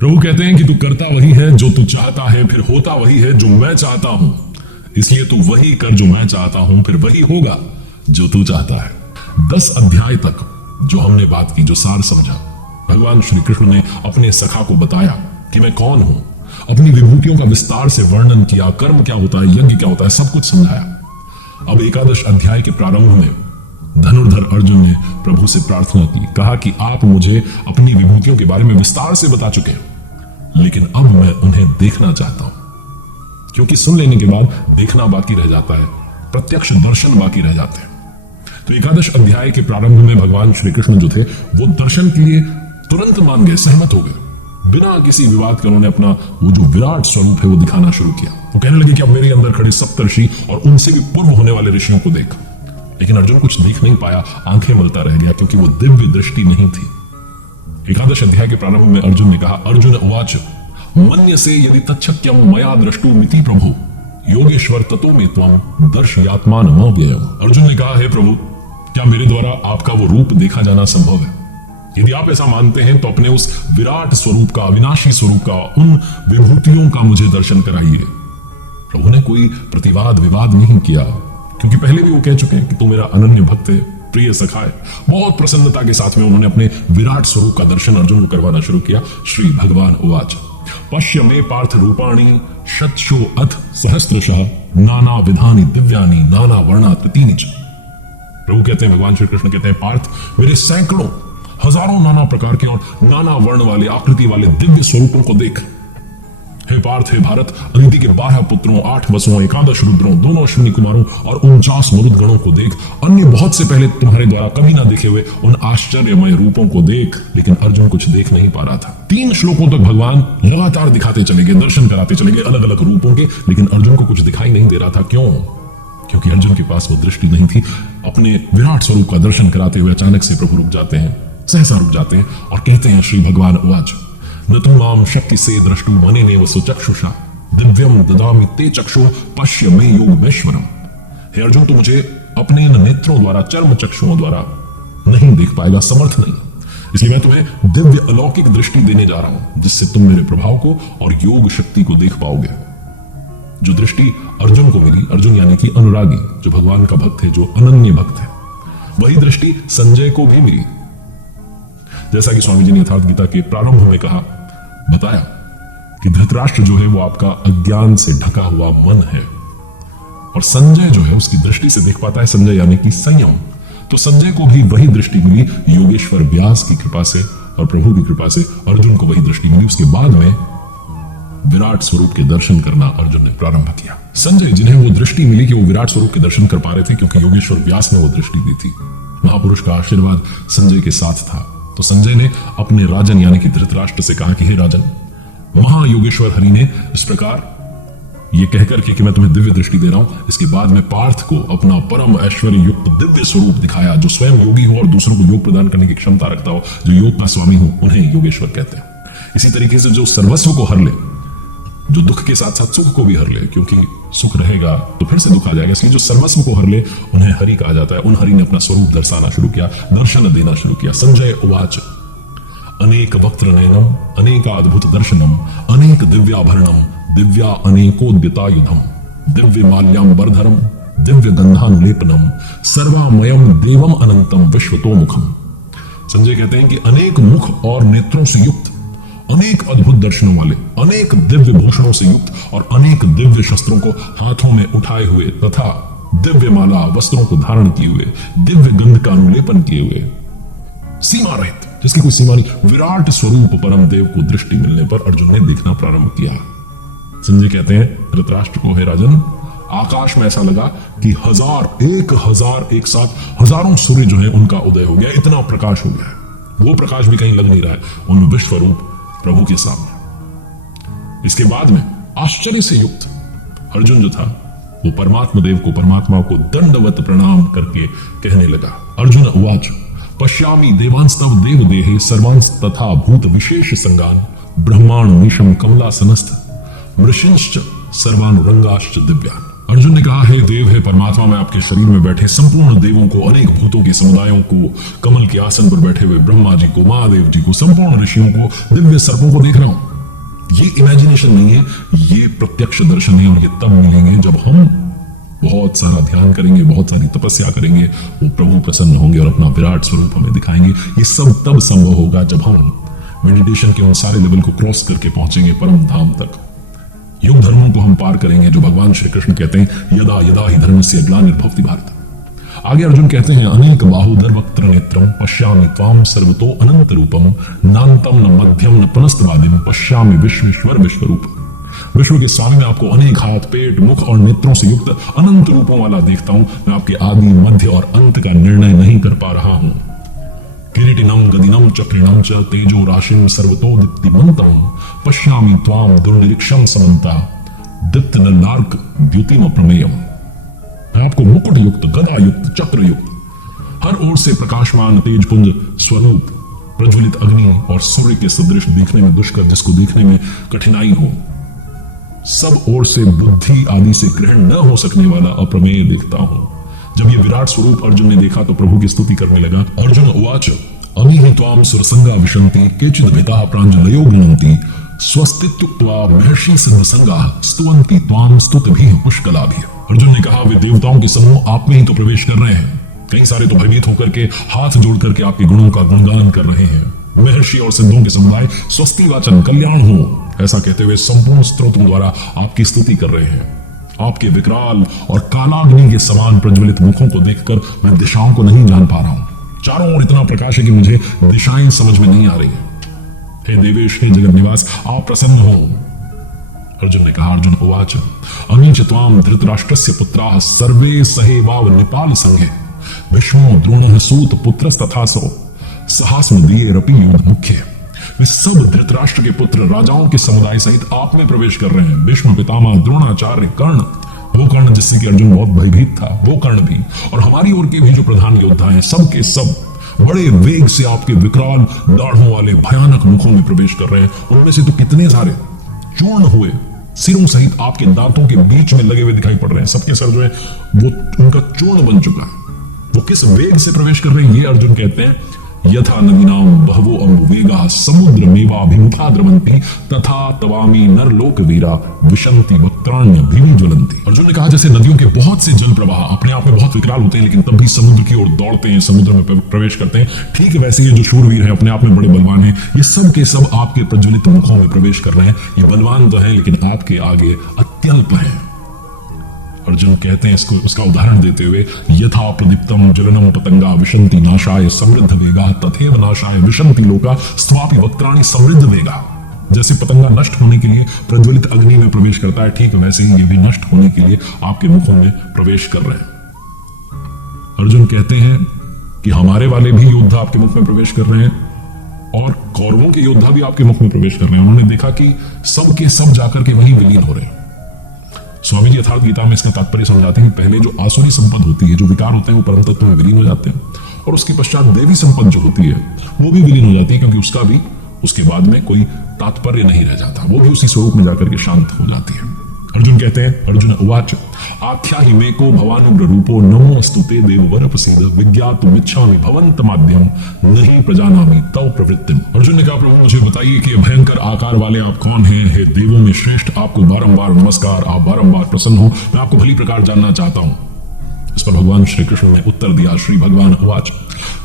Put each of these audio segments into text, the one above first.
प्रभु कहते हैं कि तू करता वही है जो तू चाहता है, फिर होता वही है जो मैं चाहता हूं। इसलिए तू वही कर जो मैं चाहता हूं, फिर वही होगा जो तू चाहता है। 10 अध्याय तक जो हमने बात की, जो सार समझा, भगवान श्री कृष्ण ने अपने सखा को बताया कि मैं कौन हूं, अपनी विभूतियों का विस्तार से वर्णन किया, कर्म क्या होता है, यज्ञ क्या होता है, सब कुछ समझाया। अब 11 अध्याय के प्रारंभ में धनुर्धर अर्जुन ने प्रभु से प्रार्थना की, कहा कि आप मुझे अपनी विभूतियों के बारे में विस्तार से बता चुके हैं, लेकिन अब मैं उन्हें देखना चाहता हूं। क्योंकि सुन लेने के बाद देखना बाकी रह जाता है, प्रत्यक्ष दर्शन बाकी रह जाते हैं। तो 11 अध्याय के प्रारंभ में भगवान श्री कृष्ण जो थे वो दर्शन के लिए तुरंत मान गए, सहमत हो गए। बिना किसी विवाद के उन्होंने अपना वो जो विराट स्वरूप है वो दिखाना शुरू किया। वो कहने लगे कि अब मेरे अंदर खड़े सप्तर्षि और उनसे भी पूर्व होने वाले ऋषियों को देख। लेकिन अर्जुन कुछ देख नहीं पाया, आंखें मलता रह गया, क्योंकि वो दिव्य दृष्टि नहीं थी। 11 अध्याय के प्रारंभ में अर्जुन ने कहा, अर्जुन उवाच मन्यसे यदि तच्छक्यं मया द्रष्टुमिति प्रभु योगेश्वर ततो मे त्वं दर्शयात्मानमव्ययम्। अर्जुन ने कहा, हे प्रभु, क्या मेरे द्वारा आपका वो रूप देखा जाना संभव है? यदि आप ऐसा मानते हैं तो अपने उस विराट स्वरूप का, अविनाशी स्वरूप का, उन विभूतियों का मुझे दर्शन कराइए। प्रभु ने कोई प्रतिवाद विवाद नहीं किया, क्योंकि पहले भी वो कह चुके हैं कि तू मेरा अनन्य भक्त है, प्रिय सखा है। बहुत प्रसन्नता के साथ में उन्होंने अपने विराट स्वरूप का दर्शन अर्जुन को करवाना शुरू किया। श्री भगवान उवाच पश्य मे पार्थ रूपाणि शतशो अथ सहस्त्रशः नाना विधानि दिव्यानि नाना वर्णा तृतीनि च। प्रभु कहते हैं, भगवान श्री कृष्ण कहते हैं, पार्थ, मेरे सैकड़ों हजारों नाना प्रकार के और नाना वर्ण वाले, आकृति वाले दिव्य स्वरूपों को देख। हे पार्थ, हे भारत, अदिति के 12 पुत्रों, 8 वसुओं, 11 रुद्रों, 2 अश्विनी कुमारों और 49 मरुद गणों को देख। अन्य बहुत से पहले तुम्हारे द्वारा कभी ना देखे हुए उन आश्चर्यमय रूपों को देख। लेकिन अर्जुन कुछ देख नहीं पा रहा था। 3 श्लोकों तक भगवान लगातार दिखाते चले गए, दर्शन कराते चले गए अलग अलग रूपों के, लेकिन अर्जुन को कुछ दिखाई नहीं दे रहा था। क्यों? क्योंकि अर्जुन के पास वो दृष्टि नहीं थी। अपने विराट स्वरूप का दर्शन कराते हुए अचानक से प्रभु रुक जाते हैं, सहसा रुक जाते हैं और कहते हैं, श्री भगवान उवाच न तु माम शक्ति से द्रष्टु मनेनेव सुचक्षुषा दिव्यम ददामि ते चक्षु पश्य मे योगेश्वरम। हे अर्जुन, तू मुझे अपने इन नेत्रों द्वारा, चर्म चक्षुओं द्वारा नहीं देख पाएगा, समर्थ नहीं। इसलिए मैं तुम्हें दिव्य अलौकिक दृष्टि देने जा रहा हूं, जिससे तुम मेरे प्रभाव को और योग शक्ति को देख पाओगे। जो दृष्टि अर्जुन को मिली, अर्जुन यानी कि अनुरागी, जो भगवान का भक्त है, जो अनन्य भक्त है, वही दृष्टि संजय को भी मिली। जैसा कि स्वामी जी ने यथार्थ गीता के प्रारंभ में कहा, बताया कि धृतराष्ट्र जो है वो आपका अज्ञान से ढका हुआ मन है, और संजय जो है उसकी दृष्टि से देख पाता है, संजय यानी कि संयम। तो संजय को भी वही दृष्टि मिली योगेश्वर व्यास की कृपा से और प्रभु की कृपा से अर्जुन को वही दृष्टि मिली। उसके बाद में विराट स्वरूप के दर्शन करना अर्जुन ने प्रारंभ किया। संजय, जिन्हें वो दृष्टि मिली कि वो विराट स्वरूप के दर्शन कर पा रहे थे, क्योंकि योगेश्वर व्यास ने वो दृष्टि दी थी, महापुरुष का आशीर्वाद संजय के साथ था। तो संजय ने अपने राजन यानी कि धृतराष्ट्र से कहा कि हे राजन, महायोगेश्वर हरि ने इस प्रकार ये कहकर कि मैं तुम्हें दिव्य दृष्टि दे रहा हूं, इसके बाद में पार्थ को अपना परम ऐश्वर्य युक्त दिव्य स्वरूप दिखाया, जो स्वयं योगी हो और दूसरों को योग प्रदान करने की क्षमता रखता हो, जो योग का स्वामी हो, उन्हें योगेश्वर कहते हैं। इसी तरीके से जो सर्वस्व को हर ले, जो दुख के साथ साथ सुख को भी हर ले, क्योंकि सुख रहेगा तो फिर से दुख आ जाएगा, इसलिए जो सर्वस्व को हर ले उन्हें हरि कहा जाता है। उन हरि ने अपना स्वरूप दर्शाना शुरू किया, दर्शन देना शुरू किया। संजय उवाच अनेक वक्त्र नयनम अनेकाद्भुत दर्शनम अनेक दिव्याभरणम दिव्या अनेकोद्यतायुधम दिव्य माल्याम्बरधरम दिव्य गंधानुलेपनम सर्वामयम देवम अनंतम विश्वतोमुखम। संजय कहते हैं कि अनेक मुख और नेत्रों से युक्त, अनेक अद्भुत दर्शनों वाले, अनेक दिव्य भूषणों से युक्त और अनेक दिव्य शस्त्रों को हाथों में उठाए हुए तथा दिव्य माला वस्त्रों को धारण किए हुए, दिव्य गंध का अनुलेपन किए हुए, सीमा रहित, जिसकी कोई सीमा नहीं, विराट स्वरूप परम देव को दृष्टि मिलने पर अर्जुन ने देखना प्रारंभ किया। संजय कहते हैं धृतराष्ट्र को, हे राजन, आकाश में ऐसा लगा कि 1000 एक साथ हजारों सूर्य जो है उनका उदय हो गया, इतना प्रकाश हो गया। वो प्रकाश भी कहीं लग नहीं रहा है, उनमें विश्वरूप प्रभु के सामने। इसके बाद में आश्चर्य से युक्त अर्जुन जो था वो परमात्मा देव को, परमात्मा को दंडवत प्रणाम करके कहने लगा। अर्जुन उवाच पश्यामि देवांस्तव देव देहे सर्वांस तथा भूत विशेष संगान ब्रह्मांड मीशम कमलासनस्थ मृषिंश्च सर्वानुरंगाश्च दिव्यान। अर्जुन ने कहा, हे देव, है परमात्मा, मैं आपके शरीर में बैठे संपूर्ण देवों को, अनेक भूतों के समुदायों को, कमल के आसन पर बैठे हुए ब्रह्मा जी को, महादेव जी को, संपूर्ण ऋषियों को, दिव्य सर्पों को देख रहा हूं। ये इमेजिनेशन नहीं है, ये प्रत्यक्ष दर्शन है। और ये तब मिलेंगे जब हम बहुत सारा ध्यान करेंगे, बहुत सारी तपस्या करेंगे, वो प्रभु प्रसन्न होंगे और अपना विराट स्वरूप हमें दिखाएंगे। ये सब तब संभव होगा जब हम मेडिटेशन के उन सारे लेवल को क्रॉस करके पहुंचेंगे परम धाम तक। युग धर्मों को हम पार करेंगे, जो भगवान श्री कृष्ण कहते हैं यदा यदा ही धर्मस्य ग्लानिर्भवति भारत। आगे अर्जुन कहते हैं अनेक बाहुधर वक्त्र नेत्रम पश्यामि त्वाम सर्वतो अनंत रूपम नान्तम न मध्यम न पुनस्तवादिम पश्यामि विश्वेश्वर विश्वरूप। विश्व के स्वामी में आपको अनेक हाथ, पेट, मुख और नेत्रों से युक्त अनंत रूपों वाला देखता हूं। मैं आपके आदि, मध्य और अंत का निर्णय नहीं कर पा रहा हूं। किरीटिनम गदिनम चक्रिणम च तेजो राशिम सर्वतो दीप्तिमंतम पश्यामि त्वाम दुर्निरीक्षम समन्ता दीप्त नलार्क द्युतिम प्रमेयम। मैं आपको मुकुट युक्त, गदा युक्त, चक्र युक्त, हर ओर से प्रकाशमान तेजपुंज स्वरूप, प्रज्वलित अग्नि और सूर्य के सदृश, देखने में दुष्कर, जिसको देखने में कठिनाई हो, सब ओर से बुद्धि आदि से ग्रहण न हो सकने वाला अप्रमेय देखता हूं। जब ये विराट स्वरूप अर्जुन ने देखा तो प्रभु की स्तुति करने लगा। अर्जुन उवाच अमीहि त्वाम सुरसंगा विशन्ति केचिद भेदाः प्राञ्जलयो गृह्णन्ति स्वस्तित्युक्त्वा महर्षि सिद्धसंगाः स्तुवन्ति त्वाम स्तुतिभिः पुष्कलाभिः। अर्जुन ने कहा वे देवताओं के समूह आप में ही तो प्रवेश कर रहे हैं। कई सारे तो भयभीत होकर के हाथ जोड़ करके आपके गुणों का गुणगान कर रहे हैं। महर्षि और सिद्धों के समुदाय स्वस्ति वाचन कल्याण हो ऐसा कहते हुए संपूर्ण स्तोत्रों द्वारा आपकी स्तुति कर रहे हैं। आपके विकराल और कालाग्नि के समान प्रज्वलित मुखों को देखकर मैं दिशाओं को नहीं जान पा रहा हूं। चारों ओर इतना प्रकाश है कि मुझे दिशाएं समझ में नहीं आ रही है। हे देवेश, हे जगत निवास, आप प्रसन्न हो। अर्जुन ने कहा, अर्जुन उवाच अमीच त्वाम धृतराष्ट्रस्य पुत्राः सर्वे सहेवाव निपाल संघे भीष्मो द्रोणः सूत पुत्रस्तथासो सहास्म दिए रपि युद्ध मुख्य। वे सब धृतराष्ट्र के पुत्र राजाओं के समुदाय सहित आप में प्रवेश कर रहे हैं। भीष्म पितामह, द्रोणाचार्य, कर्ण, वो कर्ण जिससे कि अर्जुन बहुत भयभीत था, वो कर्ण भी, और हमारी ओर के भी जो प्रधान योद्धा हैं, सब के सब बड़े वेग से आपके विकराल दाढ़ों वाले भयानक मुखों में प्रवेश कर रहे हैं। उनमें से तो कितने सारे चूर्ण हुए सिरों सहित आपके दांतों के बीच में लगे हुए दिखाई पड़ रहे हैं। सबके सर जो है वो उनका चूर्ण बन चुका है। वो किस वेग से प्रवेश कर रहे हैं ये अर्जुन कहते हैं यथा नदीनाम बहवो अम्बुवेगाः समुद्रमेवाभिमुखा द्रवन्ति तथा तवामी नरलोक वीरा विशन्ति वक्त्राण्य भीमि ज्वलन्ति। अर्जुन ने कहा जैसे नदियों के बहुत से जल प्रवाह अपने आप में बहुत विकराल होते हैं लेकिन तब भी समुद्र की ओर दौड़ते हैं, समुद्र में प्रवेश करते हैं, ठीक वैसे ये जो शूरवीर है अपने आप में बड़े बलवान हैं, ये सब के सब आपके प्रज्वलित मुखों में प्रवेश कर रहे हैं। ये बलवान तो है लेकिन आपके आगे अत्यल्प है। अर्जुन कहते हैं इसको उसका उदाहरण देते हुए यथा प्रदीप्तम ज्वलनम पतंगा विशन्ति नाशाय समृद्ध वेगा तथैव नाशाय विशन्ति लोका स्वापि वक्त्राणि समृद्ध वेगा। जैसे पतंगा नष्ट होने के लिए प्रज्वलित अग्नि में प्रवेश करता है, ठीक वैसे ही ये भी नष्ट होने के लिए आपके मुखों में प्रवेश कर रहे हैं। अर्जुन कहते हैं कि हमारे वाले भी योद्धा आपके मुख में प्रवेश कर रहे हैं और कौरवों के योद्धा भी आपके मुख में प्रवेश कर रहे हैं। उन्होंने देखा कि सब के सब जाकर के वहीं विलीन हो रहे हैं। स्वामी जी यथार्थ गीता में इसका तात्पर्य समझाते हैं पहले जो आसुरी संपद होती है, जो विकार होते हैं, वो परम तत्व में विलीन हो जाते हैं और उसके पश्चात देवी संपद जो होती है वो भी विलीन हो जाती है, क्योंकि उसका भी उसके बाद में कोई तात्पर्य नहीं रह जाता, वो भी उसी स्वरूप में जाकर के शांत हो जाती है। अर्जुन कहते हैं अर्जुन उवाच आख्या ही मे को भवानुग्र रूपो नमोस्तु ते देववर प्रसीद विज्ञातुमिच्छामि भवन्तमाद्यं नहीं प्रजानामि तव प्रवृत्तिम। अर्जुन ने कहा प्रभु मुझे बताइए कि भयंकर आकार वाले आप कौन हैं? हे देवों में श्रेष्ठ, आपको बारंबार नमस्कार, आप बारंबार प्रसन्न हो, मैं आपको भली प्रकार जानना चाहता हूं। इस पर भगवान श्री कृष्ण ने उत्तर दिया, श्री भगवान उवाच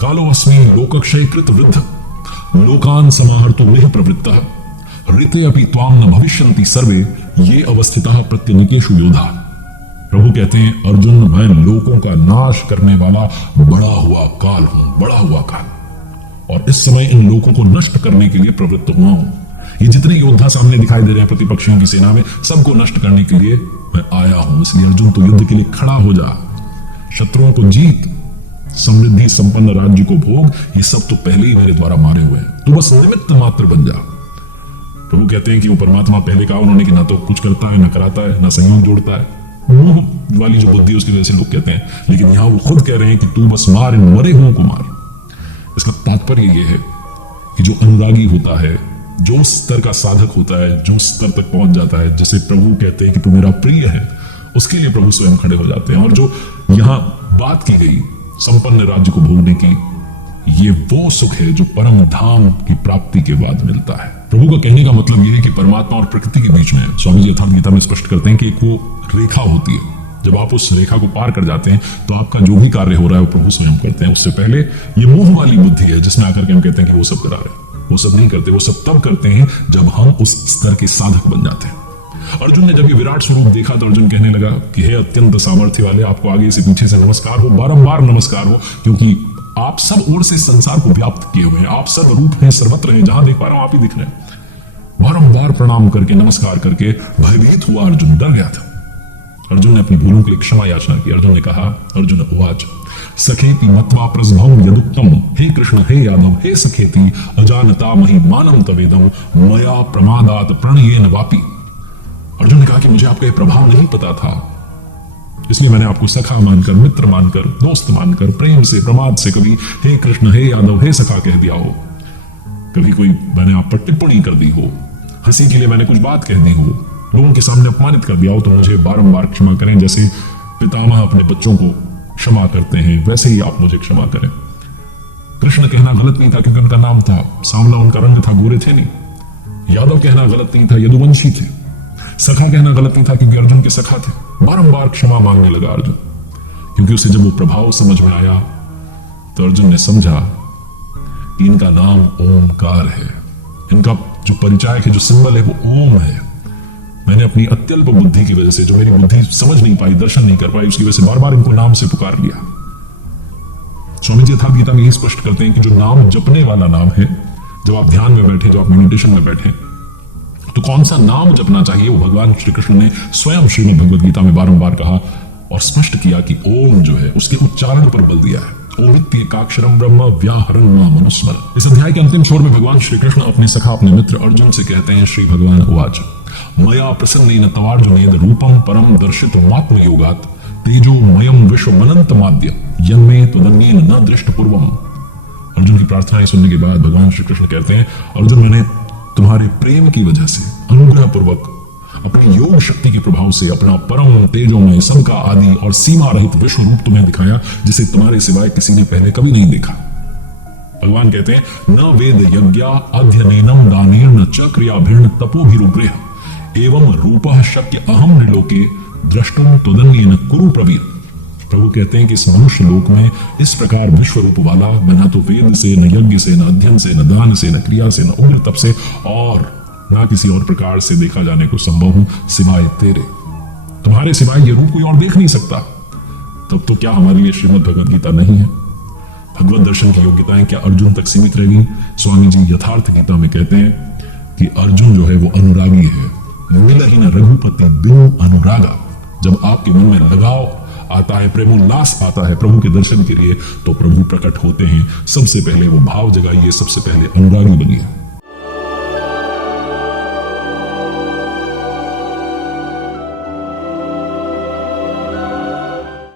कालो अस्मि लोकक्षय कृत वृद्ध लोकान समाहर्तुं निः प्रवृत्तः ऋते अपि त्वां न भविष्यन्ति सर्वे ये अवस्थितः प्रत्यनीकेषु योधा। प्रभु कहते हैं अर्जुन मैं लोगों का नाश करने वाला बड़ा हुआ काल हूं, बड़ा हुआ काल, और इस समय इन लोगों को नष्ट करने के लिए प्रवृत्त हुआ हूं। ये जितने योद्धा सामने दिखाई दे रहे हैं प्रतिपक्षियों की सेना में, सबको नष्ट करने के लिए मैं आया हूं। इसलिए अर्जुन तो युद्ध के लिए खड़ा हो जा, शत्रुओं को जीत, समृद्धि संपन्न राज्य को भोग, ये सब तो पहले ही मेरे द्वारा मारे हुए हैं, तो बस निमित्त मात्र बन जा। प्रभु कहते हैं कि वो परमात्मा पहले कहा उन्होंने कि ना तो कुछ करता है, ना कराता है, ना संयोग जोड़ता है, मुंह वाली जो बुद्धि उसकी वजह से लोग कहते हैं, लेकिन यहां वो खुद कह रहे हैं कि तू बस मार, इन मरे हुओं को मार। इसका तात्पर्य ये है कि जो अनुरागी होता है, जो स्तर का साधक होता है, जो स्तर तक पहुंच जाता है, जैसे प्रभु कहते हैं कि तू मेरा प्रिय है, उसके लिए प्रभु स्वयं खड़े हो जाते हैं। और जो यहां बात की गई संपन्न राज्य को भोगने की, ये वो सुख है जो परम धाम की प्राप्ति के बाद मिलता है। प्रभु का कहने का मतलब यह है कि परमात्मा और प्रकृति के बीच में स्वामी जी यथार्थ गीता में स्पष्ट करते हैं कि एक वो रेखा होती है, जब आप उस रेखा को पार कर जाते हैं तो आपका जो भी कार्य हो रहा है वो प्रभु स्वयं करते हैं। उससे पहले ये मोह वाली बुद्धि है जिसमें आकर के हम कहते हैं कि वो सब करा रहे हैं, वो सब नहीं करते। वो सब तब करते हैं जब हम उस स्तर के साधक बन जाते हैं। अर्जुन ने जब ये विराट स्वरूप देखा तो अर्जुन कहने लगा कि हे अत्यंत सामर्थ्य वाले, आपको आगे से पीछे से नमस्कार हो, बारंबार नमस्कार हो, क्योंकि आप सब ओर से संसार को व्याप्त किए हुए हैं, आप सर्वरूप हैं, सर्वत्र हैं, जहां देख पा रहा हूं आप ही दिख रहे हैं। बारंबार प्रणाम करके नमस्कार करके भयभीत हुआ अर्जुन, डर गया था। अर्जुन ने अपनी भूलों के लिए क्षमा याचना की। अर्जुन ने कहा, अर्जुन उवाच सखेति मत्वा प्रस्भवं यदुक्तम, हे कृष्ण हे यादव हे सखेति अजानता महि मानं तवेदं मया प्रमादात प्रणयेन वापि। अर्जुन ने कहा कि मुझे आपका यह प्रभाव नहीं पता था, इसलिए मैंने आपको सखा मानकर, मित्र मानकर, दोस्त मानकर, प्रेम से, प्रमाद से कभी हे कृष्ण हे यादव हे सखा कह दिया हो, कभी कोई मैंने आप पर टिप्पणी कर दी हो, हंसी के लिए मैंने कुछ बात कह दी हो, लोगों के सामने अपमानित कर दिया हो, तो मुझे बारंबार क्षमा करें। जैसे पितामह अपने बच्चों को क्षमा करते हैं वैसे ही आप मुझे क्षमा करें। कृष्ण कहना गलत नहीं था क्योंकि उनका नाम था, सांवला उनका रंग था, गोरे थे नहीं। यादव कहना गलत नहीं था, यदुवंशी थे। सखा कहना गलत नहीं था क्योंकि अर्जुन के सखा थे। बारंबार क्षमा मांगने लगा अर्जुन, क्योंकि उसे जब वो प्रभाव समझ में आया तो अर्जुन ने समझा कि इनका नाम ओमकार है, इनका जो परिचायक है, जो सिंबल है वो ओम है। मैंने अपनी अत्यल्प बुद्धि की वजह से, जो मेरी बुद्धि समझ नहीं पाई, दर्शन नहीं कर पाई, उसकी वजह से बार बार इनको नाम से पुकार लिया। स्वामी जी यथार्थ गीता में यही स्पष्ट करते हैं कि जो नाम जपने वाला नाम है, जब आप ध्यान में बैठे, जब आप मेडिटेशन में बैठे, तो कौन सा नाम जपना चाहिए वो भगवान श्री कृष्ण ने स्वयं श्रीमद् भगवद गीता में बारंबार कहा और स्पष्ट किया कि ओम जो है उसके उच्चारण पर बल दिया है। ओमित्येकाक्षरं ब्रह्म व्याहरन् माम अनुस्मर। इस अध्याय के अंतिम छोर में भगवान श्री कृष्ण अपने सखा, अपने मित्र अर्जुन से कहते हैं, श्री भगवान उवाच मया प्रसन्नेन तवार्जुनेन रूपं परम दर्शितुमात्म योगात् तेजोमयं विश्वमनन्तमाद्य यन्मे त्वदन्येन न दृष्टपूर्वम्। अर्जुन की प्रार्थनाएं सुनने के बाद भगवान श्री कृष्ण कहते हैं, अर्जुन मैंने तुम्हारे प्रेम की वजह से अनुग्रह पूर्वक अपनी योग शक्ति के प्रभाव से अपना परम तेजोमय, समका आदि और सीमा रहित विश्व रूप तुम्हें दिखाया, जिसे तुम्हारे सिवाय किसी ने पहले कभी नहीं देखा। भगवान कहते हैं, न वेद यज्ञा अध्ययनेनम दानेन च क्रियाभिर्न तपोभिरुग्रह एवं रूपः शक्य अहम नृलोके द्रष्टुम त्वदन्येन कुरु प्रवीर। प्रभु कहते हैं कि इस मनुष्य लोक में इस प्रकार विश्व रूप वाला मैं ना तो वेद से, न यज्ञ से, न अध्ययन से, न दान से, न क्रिया से, न उग्र तप से और ना किसी और प्रकार से देखा जाने को संभव हूं सिवाय तेरे। तुम्हारे सिवाय ये रूप कोई और देख नहीं सकता। तब तो क्या हमारे लिए श्रीमद् भगवद गीता नहीं है? भगवत दर्शन की योग्यताएं क्या अर्जुन तक सीमित रह गई? स्वामी जी यथार्थ गीता में कहते हैं कि अर्जुन जो है वो अनुरागी है। मिल ही न रघुपति बिनु अनुरागा। जब आपके मन में लगाव आता है, प्रेमोल्लास आता है प्रभु के दर्शन के लिए, तो प्रभु प्रकट होते हैं। सबसे पहले वो भाव जगाइए, सबसे पहले अनुरागी बनिए।